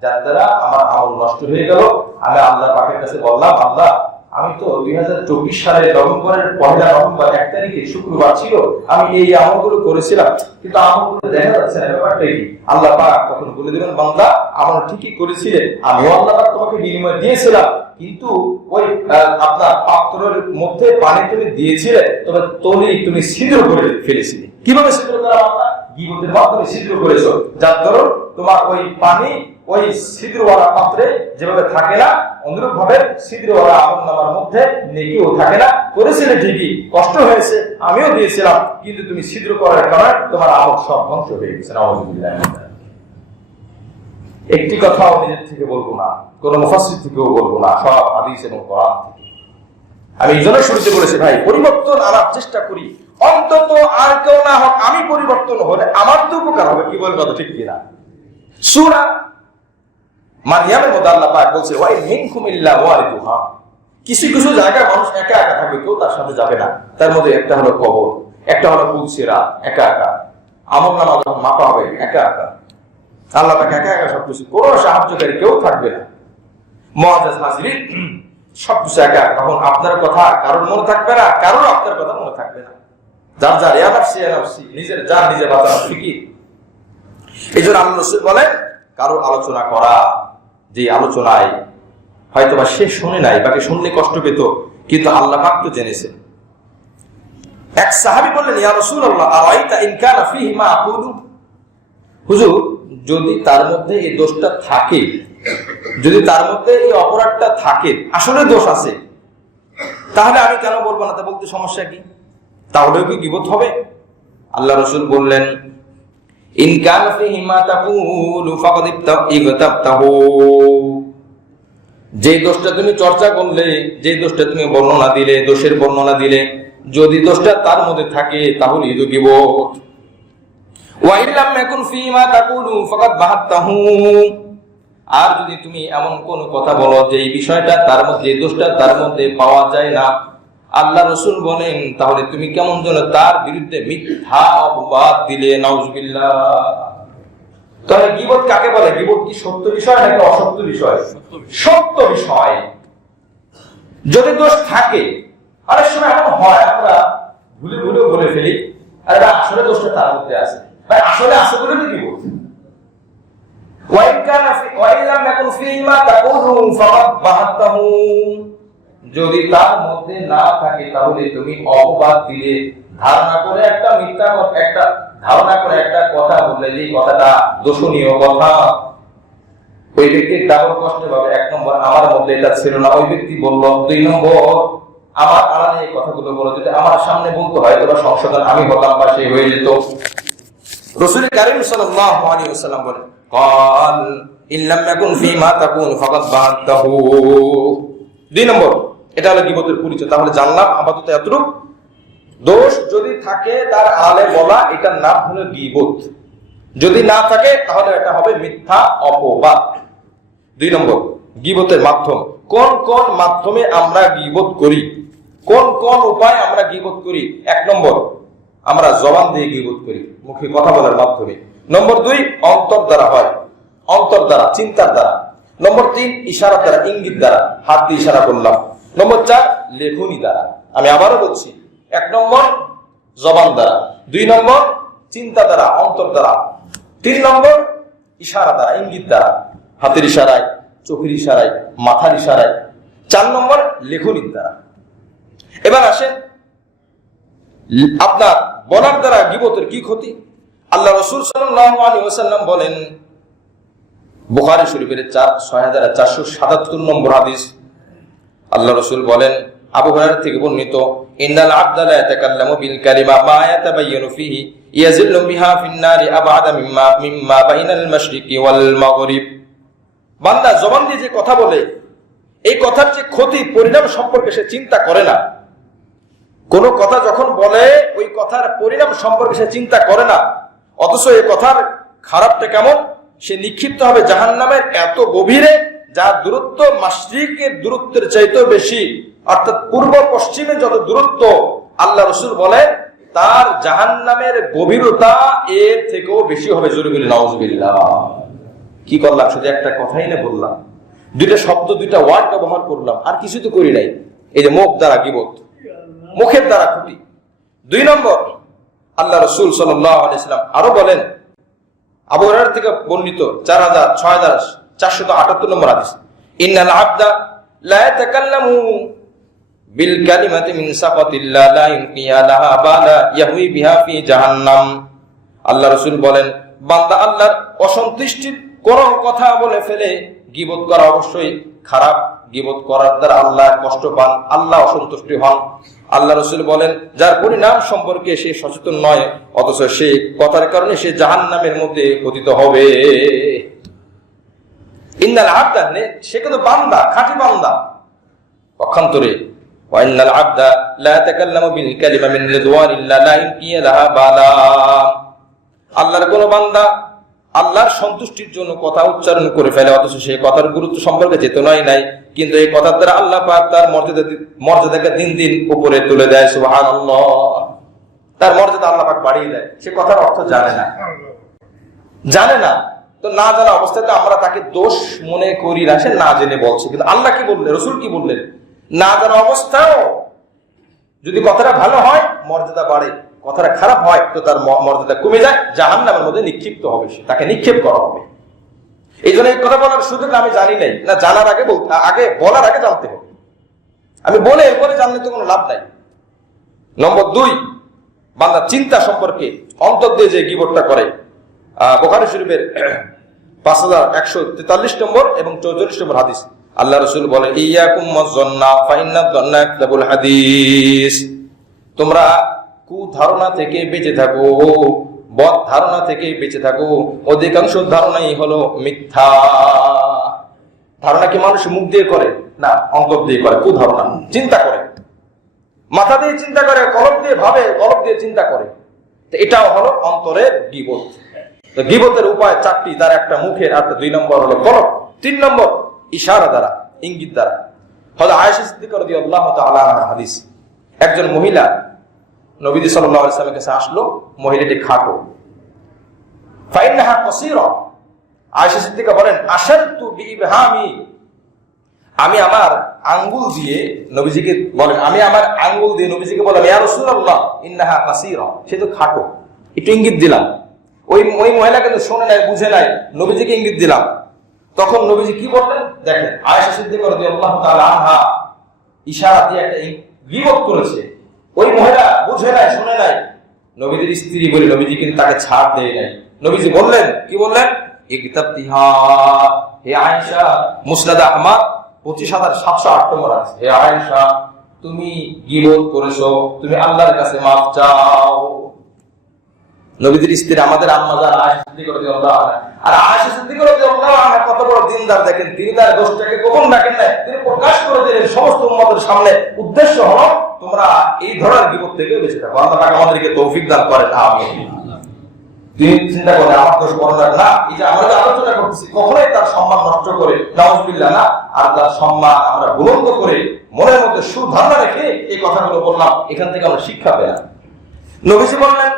যার দ্বারা আমার আমল নষ্ট হয়ে গেল। আমি আল্লাহ পাকের কাছে বললাম, আল্লাহ, আমি তো 2024 সালের নভেম্বরের 1 নভেম্বর 1 তারিখে শুক্রবার ছিল, আমি এই আমলগুলো করেছিলাম, কিন্তু আমলগুলো দেখা যাচ্ছে না, ব্যাপারটা কি? আল্লাহ পাক তখন বলে দিবেন, বান্দা, আমল ঠিকই করেছিলে, আমিও আল্লাহ পাক তোমাকে বিনিময় দিয়েছিলাম, কিন্তু ওই আপনার পাত্রের মধ্যে পানি তুমি দিয়েছিলে, তবে তলি তুমি ছিদ্র করে ফেলেছিলে। কিভাবে ছিদ্র করা? আল্লাহ গীবতের মাধ্যমে ছিদ্র করেছো, যার ধরুন তোমার ওই পানি ওই ছিদ্রওয়ালা পাত্রে যেভাবে থাকে না, অনুরূপ ভাবে ছিদ্রওয়ালা আমলনামার মধ্যে নেকিও থাকে না। করেছিলে ঠিকই, কষ্ট হয়েছে, আমিও দিয়েছিলাম, কিন্তু তুমি ছিদ্র করার কারণে তোমার আমল সব ধ্বংস হয়ে গেছে। নাউযুবিল্লাহ। একটি কথাও নিজের থেকে বলবো না, কোন মুফাসসির থেকেও বলবো না, সব হাদিস এবং কোরআন থেকে। আমি এই জন্য শুরুতে বলেছি, ভাই, পরিবর্তন আনার চেষ্টা করি, অন্তত আর কেউ না হোক আমি পরিবর্তন হলে আমার তো উপকার হবে। কি বলবো, ঠিক কিনা? সূরা মারইয়ামের মধ্যে আল্লাহ পাক বলছে, ওয়া ইন মিনকুম ইল্লা ওয়ারিদুহা, কিছু কিছু জায়গায় মানুষ একা একা থাকবে, কেউ তার সাথে যাবে না। তার মধ্যে একটা হলো কবর, একটা হলো পুলসিরা, একা একা। আমলনামা যখন মাপা হবে, একা একা। আল্লাহ পাক একা একা সবকিছু, কোনো সাহায্যকারী কেউ থাকবে না। মুআজ্জাজ হাজিরিন, সবকিছু একা একা। তখন আপনার কথা কারোর মনে থাকবে না, কারোর আপনার কথা মনে থাকবে না। যার যার ইয়া নাফসি, নিজের যার নিজে বাঁচানোর ফিকির। এই জন্য আল্লাহ রাসূল বলেন, কারো আলোচনা করা, যে আলোচনায় হয়তোবা সে শুনে নাই, বাকি শুনলে কষ্ট পেত, কিন্তু আল্লাহ পাক তো জেনেছেন। এক সাহাবী বললেন, ইয়া রাসূলুল্লাহ আরাইতা ইন কানা ফীহি মা আকুলু, হুজুর যদি তার মধ্যে এই দোষটা থাকে, যদি তার মধ্যে এই অপরাধটা থাকে, আসলে দোষ আছে, তাহলে আমি কেন বলবো না? তা বলতে সমস্যা কি? তাহলেও কি গীবত হবে? আল্লাহ রাসূল বললেন, ইন কানা ফীহি মা তাকুলু ফাকাদ ইগতাবতাহু, যে দোষটা তুমি চর্চা করলে, যে দোষটা তুমি বর্ণনা দিলে, দোষের বর্ণনা দিলে, যদি দোষটা তার মধ্যে থাকে তাহলে এই তো গীবত। ওয়া ইল্লাম ইয়াকুন ফীমা তাকুলু ফাকাদ বাহাত্তাহু, আর যদি তুমি এমন কোন কথা বলো যে এই বিষয়টা তার মধ্যে, এই দোষটা তার মধ্যে পাওয়া যায় না, আল্লাহ রাসূল বলেন তাহলে তুমি কেমন যেন তার বিরুদ্ধে মিথ্যা অপবাদ দিলে। নাউজুবিল্লাহ। তাহলে গীবত কাকে বলে? গীবত কি সত্য বিষয় নাকি অসত্য বিষয়? সত্য বিষয়। যদি দোষ থাকে, অনেক সময় এমন হয় আমরা ভুলে ভুলেও বলে ফেলি, আর আসলে দোষটা তার মধ্যে আছে, ভাই আসলে আছে বলে কি বলছে। যদি তার মধ্যে না থাকে তাহলে তুমি অপবাদ দিলে, ধারণা করে একটা মিথ্যা কথা, একটা ধারণা করে একটা কথা বললে যে কথাটা দোষণীয় কথা, ওই ব্যক্তির ডাবল কষ্ট পাবে। এক নম্বর, আমার মধ্যে এটা ছিল না, ওই ব্যক্তি বলল। দুই নম্বর, আমার আড়ালে এই কথাগুলো বলে যদি আমার সামনে বলতে হয় তবে সংশোধন আমি হতাম বা সে হয়ে যেত। রাসূল কারীম সাল্লাল্লাহু আলাইহি ওয়াসাল্লাম বলেন, ক্বাল ইল্লাম ইয়াকুন ফীমা তাকুন ফাকাদ বা'তাহু। দুই নম্বর, এটা হলো গীবতের পরিচয়। তাহলে জানলাম আপাতত এতটুকু, দোষ যদি থাকে তার আড়ালে বলা, এটার নাম হলো গীবত। যদি না থাকে তাহলে এটা হবে মিথ্যা অপবাদ। দুই নম্বর, গীবতের মাধ্যম। কোন কোন মাধ্যমে আমরা গীবত করি, কোন কোন উপায় আমরা গীবত করি? এক নম্বর, আমরা জবান দিয়ে গীবত করি, মুখে কথা বলার মাধ্যমে। নম্বর দুই, অন্তর দ্বারা হয়, অন্তর দ্বারা, চিন্তার দ্বারা। নম্বর তিন, ইশারা দ্বারা, ইঙ্গিত দ্বারা, হাত দিয়ে ইশারা করলাম। নম্বর চার, লেখনী দ্বারা। আমি আবারও বলছি, এক নম্বর জবান দ্বারা, দুই নম্বর চিন্তা দ্বারা, অন্তর দ্বারা, তিন নম্বর ইশারা দ্বারা, ইঙ্গিত দ্বারা, হাতের ইশারায়, চোখের ইশারায়, মাথার ইশারায়, চার নম্বর লেখনীর দ্বারা। এবার আসেন, আপনার বলার দ্বারা গীবতের কি ক্ষতি? আল্লাহ রাসূল সাল্লাল্লাহু আলাইহি ওয়াসাল্লাম বলেন, বুখারী শরীফের 6477 নম্বর হাদিস, আল্লাহ রাসূল বলেন, আবু হুরায়রা থেকে বর্ণিত, ইন্নাল আবদা লা ইয়াতাকাল্লামু বিল কালিমা মা ইয়াতাবায়ানু ফিহি ইয়াজিল্লু বিহা ফিন নারি আবআদা মিম্মা বাইনাল মাশরিকি ওয়াল মাগরিব। বান্দা জবান দিয়ে যে কথা বলে, এই কথার যে ক্ষতি পরিণাম সম্পর্কে সে চিন্তা করে না। কোন কথা যখন বলে, ওই কথার পরিণাম সম্পর্কে সে চিন্তা করে না, অথচ এই কথার খারাপটা কেমন, সে নিক্ষিপ্ত হবে জাহান্নামের এত গভীরে, যার দূরত্ব মাশরিকের দূরত্বের চাইতেও বেশি। অর্থাৎ পূর্ব পশ্চিমে যত দূরত্ব, আল্লাহ রাসূল বলেন তার জাহান্নামের গভীরতা এর থেকেও বেশি হবে। জোরে বলি নাউজুবিল্লাহ। কি করলাম? শুধু একটা কথাই না বললাম, দুইটা শব্দ, দুইটা ওয়ার্ড ব্যবহার করলাম, আর কিছু তো করি নাই। এই যে মুখ দ্বারা গীবত, মুখের দ্বারা ক্ষতি। দুই নম্বর, আল্লাহ রাসূল সাল্লাল্লাহু আলাইহি ওয়াসাল্লাম আরো বলেন, আবু হুরায়রা থেকে বর্ণিত 6478 নম্বর হাদিস, ইন্নাল আবদা লা ইয়াতাকাল্লামু বিল কালিমাতি মিন সাকাতিল্লাহ লা ইনকিয়া লাহা বালা ইয়াহউই বিহা ফি জাহান্নাম। আল্লাহ রাসূল বলেন, বান্দা আল্লাহর অসন্তুষ্টির কোন কথা বলে ফেলে, গীবত করা অবশ্যই খারাপ, গীবত করার দ্বারা আল্লাহ কষ্ট পান, আল্লাহ অসন্তুষ্টি হন। আল্লাহ রাসূল বলেন, যার পরিণাম সম্পর্কে সে সচেতন নয়, অথচ সে কথার কারণে সে জাহান্নামের মধ্যে পতিত হবে। ইন্নাল আবদা, সে কিন্তু বান্দা, খাঁটি বান্দা। পক্ষান্তরে, ওয়া ইন্নাল আবদা লা ইয়াতাকাল্লামু বিল কালিমা মিন রিদওয়ানিল্লাহ লা ইনকিয়া লাহা বালা। আল্লাহর কোন বান্দা আল্লাহর সন্তুষ্টির জন্য কথা উচ্চারণ করে ফেলে, অথচ সেই কথার গুরুত্ব সম্পর্কে চেতনাই নাই, কিন্তু এই কথার দ্বারা আল্লাহ পাক তার মর্যাদাকে দিন দিন উপরে তুলে দেয়। সুবহানাল্লাহ। তার মর্যাদা আল্লাহ পাক বাড়িয়ে দেয়। সে কথার অর্থ জানে না। তো না জানা অবস্থাতে আমরা তাকে দোষ মনে করি না, সে না জেনে বলছে। কিন্তু আল্লাহ কি বললেন, রাসূল কি বললেন? না জানা অবস্থাও যদি কথাটা ভালো হয় মর্যাদা বাড়ে, কথাটা খারাপ হয় তো তার মর্যাদা কমে যায়, জাহান্নামের মধ্যে নিক্ষিপ্ত হবে, সে তাকে নিক্ষেপ করা হবে। এই জন্য এই কথা বলার সুযোগ আমি জানি নাই, না জানার আগে বলার আগে জানতে হবে। আমি বলে এরপরে জানলে তো কোনো লাভ নাই। নম্বর দুই, বান্দার চিন্তা সম্পর্কে অন্তর দিয়ে যে গীবতটা করে। বুখারী শরীফের 5143 নম্বর এবং 44 নম্বর হাদিস, আল্লাহ রাসূল বলেন, ইয়াকুম ওয়াজ-যন্না ফাইন্নাদ যন্না ইয়াকতাবুল হাদিস। তোমরা কুধারণা থেকে বেঁচে থাকো, বদ ধারণা থেকে বেঁচে থাকো, অধিকাংশ ধারণাই হলো মিথ্যা। ধারণা কি মানুষ মুখ দিয়ে করে? না, অন্তর দিয়ে করে। কুধারণা চিন্তা করে, মাথা দিয়ে চিন্তা করে, কলব দিয়ে ভাবে, কলব দিয়ে চিন্তা করে। তো এটাও হলো অন্তরের গীবত। তো গীবতের উপায় 4টি, তার একটা মুখের, আর 2 নম্বর হলো কলব, 3 নম্বর ইশারা দ্বারা, ইঙ্গিত দ্বারা। হযরত আয়েশা সিদ্দিকা রাদিয়াল্লাহু তাআলা আনহা হাদিস, একজন মহিলা নবীজি সাল্লাল্লাহু আলাইহি ওয়াসাল্লামের কাছে আসলো, মহিলাটি খাটো, ফাইন্নাহা কাসীরা। আয়েশা সিদ্দিকা বলেন, আশারতু বিইবহামি, আমি আমার আঙ্গুল দিয়ে নবীজিকে বলেন, আমি আমার আঙ্গুল দিয়ে নবীজিকে বললাম, ইয়া রাসূলুল্লাহ ইন্নাহা কাসীরা, সে তো খাটো, একটু ইঙ্গিত দিলাম। ওই মহিলা কিন্তু শুনে নাই, বুঝে নাই, নবীজিকে ইঙ্গিত দিলাম। তখন নবীজি কি বললেন দেখেন, আয়েশা সিদ্দিকা রাদিয়াল্লাহু তাআলা আনহা ইশারা দিয়ে একটা গীবত করেছে। ওই মহিলা বুঝে নাই, শুনে নাই, নবীজির স্ত্রী বলে নবীজি কিন্তু তাকে ছাড় দেয় নাই। নবীজি বললেন, কি বললেন, ইকতাবতিহা, হে আয়েশা, মুসনাদ আহমদ 25708 নম্বর আছে, হে আয়েশা তুমি গীবত করেছো, তুমি আল্লাহর কাছে মাফ চাও। নবীজির স্ত্রী আমাদের আম্মা জান আয়েশা সিদ্দিকা রাদিয়াল্লাহু আনহা, আর আয়েশা সিদ্দিকা রাদিয়াল্লাহু আনহা কত বড় দিনদার দেখেন, তিনি তার দোষটাকে গোপন রাখেন না, তিনি প্রকাশ করে দিলেন সমস্ত উম্মতের সামনে। উদ্দেশ্য হলো তোমরা এই ধরনের গীবত থেকে বেঁচে থাকো। আল্লাহ পাক আমাদেরকে তৌফিক দান করেন, আমিন। তিনি চিন্তা করেন আমার দোষ বড় না, এই যে আমরা আলোচনা করতেছি কখনোই তার সম্মান নষ্ট করে নাউজুবিল্লাহ না, আর তার সম্মান আমরা বুলন্দ করে মনের মধ্যে সুধারণা রেখে এই কথাগুলো বললাম, এখান থেকে আমরা শিক্ষা পেলাম। নবীজি বললেন,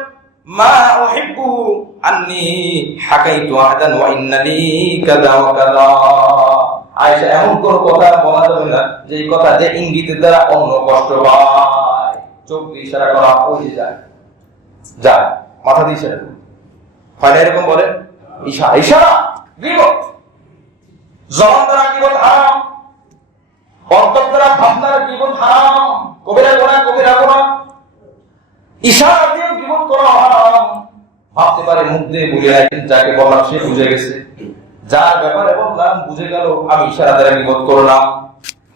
মা উহিব্বু আন্নী হাকাইতু আহাদান ওয়া ইন্নালি কাযা ওয়া কাযা। আয়েশা এমন কোন কথা বলা যাবে না যে এই কথা যে ইঙ্গিতের দ্বারা অন্য কষ্ট পায়। চোখ দিয়ে ইশারা করা, ওই যায় যায়, মাথা দিয়ে ইশারা হয় না, এরকম বলেন ইশারা, ইশারা গীবত। জবান দ্বারা গীবত হারাম, অন্তর দ্বারা ভাবনার গীবত হারাম, কবিরা গুনাহ, কবিরা গুনাহ। ইশারা দিয়ে গীবত করা হারাম। ভাবতে পারে মুখ দিয়ে বলে রাখেন, যাকে বললাম সে বুঝে গেছে, যার ব্যাপারে বললাম বুঝে গেল, আমি ইশারা দ্বারা গীবত করলাম।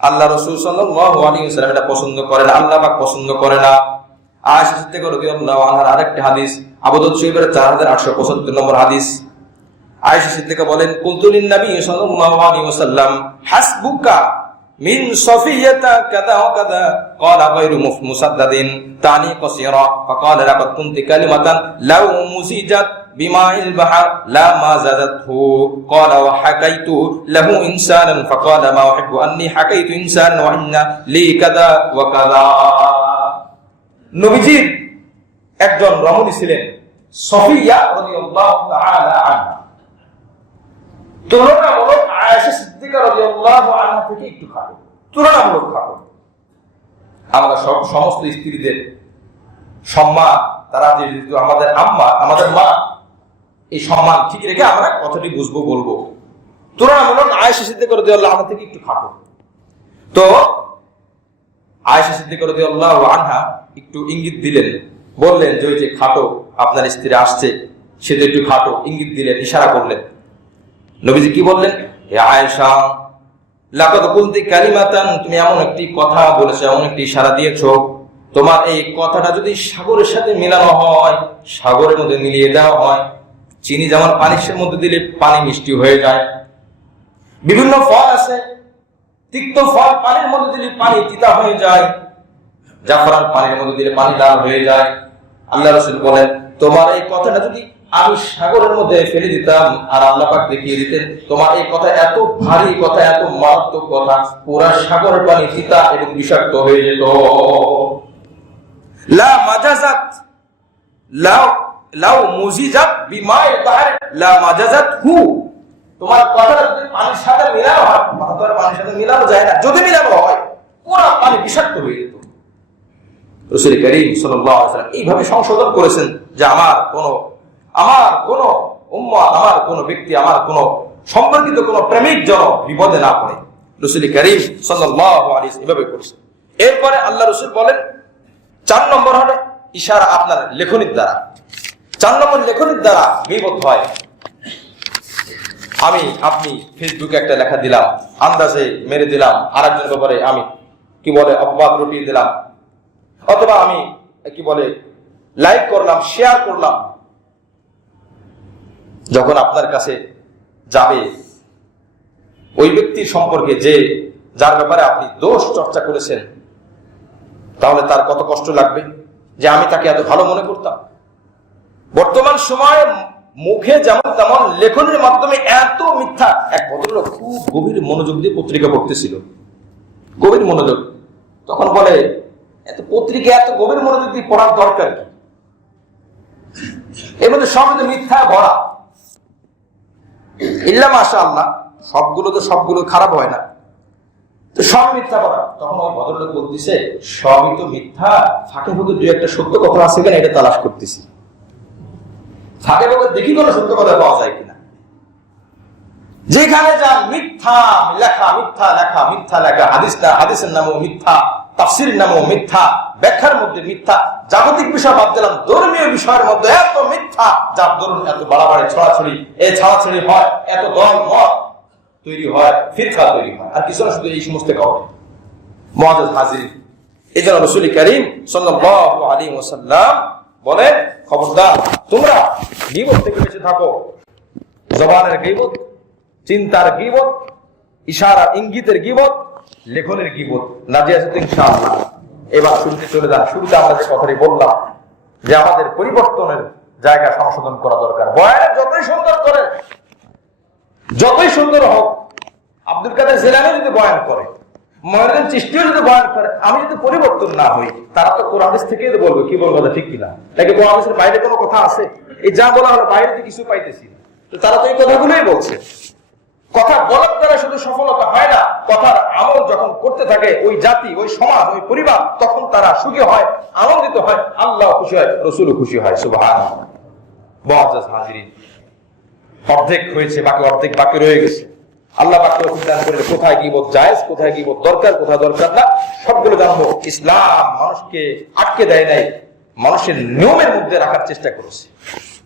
আল্লাহ রাসূল সাল্লাল্লাহু আলাইহি ওয়াসাল্লাম এটা পছন্দ করে না, আল্লাহ পাক পছন্দ করে না। আয়েশা সিদ্দিকা রাদিয়াল্লাহু আনহার আরেকটা হাদিস, আবু দাউদ শরীফের 4875 নম্বর হাদিস। আয়েশা সিদ্দিকা বলেন, কুলতু লিন নবী সাল্লাল্লাহু আলাইহি ওয়াসাল্লাম হাসবুকা মিন সফিয়াতা কাযা ওয়া কাযা, ক্বালা গায়রু মুসাদ্দাদিন তানি কাসীরা, ফাকালা লাকাদ কুনতি কালিমাতান লাউ মুসিজাত বিমাইল বাহর লা মাযাদাতহু, ক্বালা ওয়া হাকাইতু লাহু ইনসানান, ফাকালা মা উহিব্বু আন্নী হাকাইতু ইনসানান ওয়া ইন্না লি কাযা ওয়া কাযা। নবীজির একজন রমণী ছিলেন সফিয়া রাদিয়াল্লাহু তাআলা আনহা, তুলনামূলক আয়েশা সিদ্দিকা রাদিয়াল্লাহু আনহা থেকে একটু খাটো, তুলনামূলক খাটো। আমরা সমস্ত স্ত্রীদের সম্মান, তারা যেহেতু আমাদের আম্মা, আমাদের মা, এই সম্মান ঠিক রেখে আমরা কথাটি বুঝবো, বলবো। তুলনামূলক আয়েশা সিদ্দিকা রাদিয়াল্লাহু আনহা থেকে একটু খাটো। তো আয়েশা সিদ্দিকা রাদিয়াল্লাহু আনহা একটু ইঙ্গিত দিলেন, বললেন যে ওই যে খাটো আপনার স্ত্রী আসছে, সে তো একটু খাটো, ইঙ্গিত দিলেন, ইশারা করলেন। নবীজি কি বললেন, হে আয়েশা লাকাদ কুনতি কালিমাতান, তুমি এমন একটি কথা বলেছো, এমন একটি ইশারা দিয়েছো, তোমার এই কথাটা যদি সাগরের সাথে মিলানো হয়, সাগরের মধ্যে মিলিয়ে দেওয়া হয়, চিনি যেমন পানির মধ্যে দিলে পানি মিষ্টি হয়ে যায়, বিভিন্ন ফল আছে, তিক্ত ফল পানির মধ্যে দিলে পানি তিতা হয়ে যায়, জাফরান পানির মধ্যে দিলে পানি লাল হয়ে যায়। আল্লাহ রাসূল বলেন, তোমার এই কথাটা যদি আমি সাগরের মধ্যে ফেলে দিতাম আর আল্লাহ পাক দেখিয়ে দিতেন, তোমার এই কথা এত ভারী কথা, এত মারাত্মক কথা, পুরা সাগরের পানি তিতা এবং বিষাক্ত হয়ে যেত। লা মাজাজাত লাউ মুজিজাত বিমাই বাহর লা মাজাজাত হু, তোমার কথাটা যদি পানির সাথে মিলানো হয়, কথা তো আর পানির সাথে মিলানো যায় না, যদি মিলানো হয় পুরা পানি বিষাক্ত হয়ে যেত। রাসূল করিম সাল্লাল্লাহু আলাইহি ওয়াসাল্লাম এইভাবে সংশোধন করেছেন যে আমার কোন উম্মত, আমার কোন ব্যক্তি, আমার কোন সম্পর্কিত কোন প্রেমিক যেন বিপদে না পড়ে। রাসূল করিম সাল্লাল্লাহু আলাইহি ওয়াসাল্লাম এভাবে করেছেন। এরপরে আল্লাহ রাসূল বলেন, 4 নম্বর হলো ইশারা আপনার লেখনির দ্বারা। 4 নম্বর লেখনির দ্বারা গীবত হয়। আপনি ফেসবুকে একটা লেখা দিলাম, আন্দাজে মেরে দিলাম, আরেকজনের ব্যাপারে আমি অপবাদ রটিয়ে দিলাম, অথবা আমি লাইক করলাম, শেয়ার করলাম। যখন আপনার কাছে যাবে ওই ব্যক্তির সম্পর্কে যার ব্যাপারে আপনি দোষ চর্চা করেছেন, তাহলে তার কত কষ্ট লাগবে যে আমি তাকে এত ভালো মনে করতাম। বর্তমান সময়ে মুখে যেমন তেমন লেখনের মাধ্যমে এত মিথ্যা। এক ভদ্রলোক খুব গভীর মনোযোগ দিয়ে পত্রিকা পড়তেছিল, গভীর মনোযোগ। তখন বলে, এত পত্রিকা এত গভীর মনোযোগ দিয়ে পড়ার দরকার কি? এর মধ্যে সব মিথ্যা ভরা। ইল্লা মাশাআল্লাহ, সবগুলো খারাপ হয় না, তো সব মিথ্যা ভরা। তখন ওই ভদ্রলোক বলতেছে, সবই তো মিথ্যা, ফাঁকে ফুঁকে 2-1টা সত্য কথা আছে কিনা এটা তালাশ করতেছি। ফাঁকে ফুঁকে দেখি কোনো সত্য কথা পাওয়া যায় কিনা। যেখানে যা মিথ্যা লেখা, মিথ্যা লেখা, মিথ্যা লেখা, হাদিসের নামও মিথ্যা, তাফসীরের নামও মিথ্যা, ব্যাখ্যার মধ্যে মিথ্যা, জাগতিক বিষয় বাদ দিলাম, ধর্মীয় বিষয়ের মধ্যে এত মিথ্যা, যার দরুন এত বাড়াবাড়ি ছড়াছড়ি, এই ছড়াছড়ি হয়, এত দল মত তৈরি হয়, ফিরকা তৈরি হয়। আর কিছু না, শুধু এই সমস্ত কারণে। মুআজ্জাজ হাজিরিন, এজন্য রাসূল কারীম সাল্লাল্লাহু আলাইহি ওয়াসাল্লাম বলেন, খবরদার তোমরা গীবত থেকে বেঁচে থাকো। জবানের গীবত, চিন্তার গীবত, ইশারা ইঙ্গিতের গীবত, লেখনের গীবত। রাজি আছো তো ইনশাআল্লাহ? এবার শুরুতে চলে যান। শুরুতে আমরা যে কথাটি বললাম যে আমাদের পরিবর্তনের জায়গা সংশোধন করা দরকার। বয়ান যতই সুন্দর করে, যতই সুন্দর হোক, আব্দুল কাদের জিলানী যদি বয়ান করে, মুইনুদ্দিন চিশতিও যদি বয়ান করে, আমি যদি পরিবর্তন না হই, তারা তো কোরআন হাদিস থেকেই তো বলবে কি বলবো ঠিক কিনা। নাকি কোরআন হাদিসের বাইরে কোনো কথা আছে? এই যা বলা হলো বাইরে তো কিছু পাইতেছি না। তো তারা তো এই কথাগুলোই বলছে। কথা বলার দ্বারা শুধু সফলতা হয় না, কথার আমল যখন করতে থাকে ওই জাতি, ওই সমাজ, ওই পরিবার, তখন তারা সুখী হয়, আনন্দিত হয়, আল্লাহ খুশি হয়, রাসূলও খুশি হয়। সুবহানাল্লাহ। মুআজ্জাজ হাজিরিন, অর্ধেক হয়েছে, বাকি অর্ধেক বাকি রয়ে গেছে। আল্লাহ পাক তৌফিক দান করলে কোথায় গীবত জায়েজ, কোথায় গীবত দরকার, কোথায় দরকার না, সবগুলো জানবো। ইসলাম মানুষকে আটকে দেয় নাই, মানুষের নিয়মের মধ্যে রাখার চেষ্টা করেছে।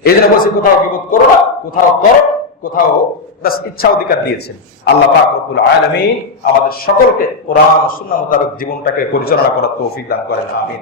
এই জন্য বলছি, কোথাও গীবত করো না, কোথাও করো, কোথাও বাস ইচ্ছা অধিকার দিয়েছেন। আল্লাহ পাক রব্বুল আলামিন আমাদের সকলকে কোরআন ও সুন্নাহ মোতাবেক জীবনটাকে পরিচালনা করার তৌফিক দান করেন। আমিন।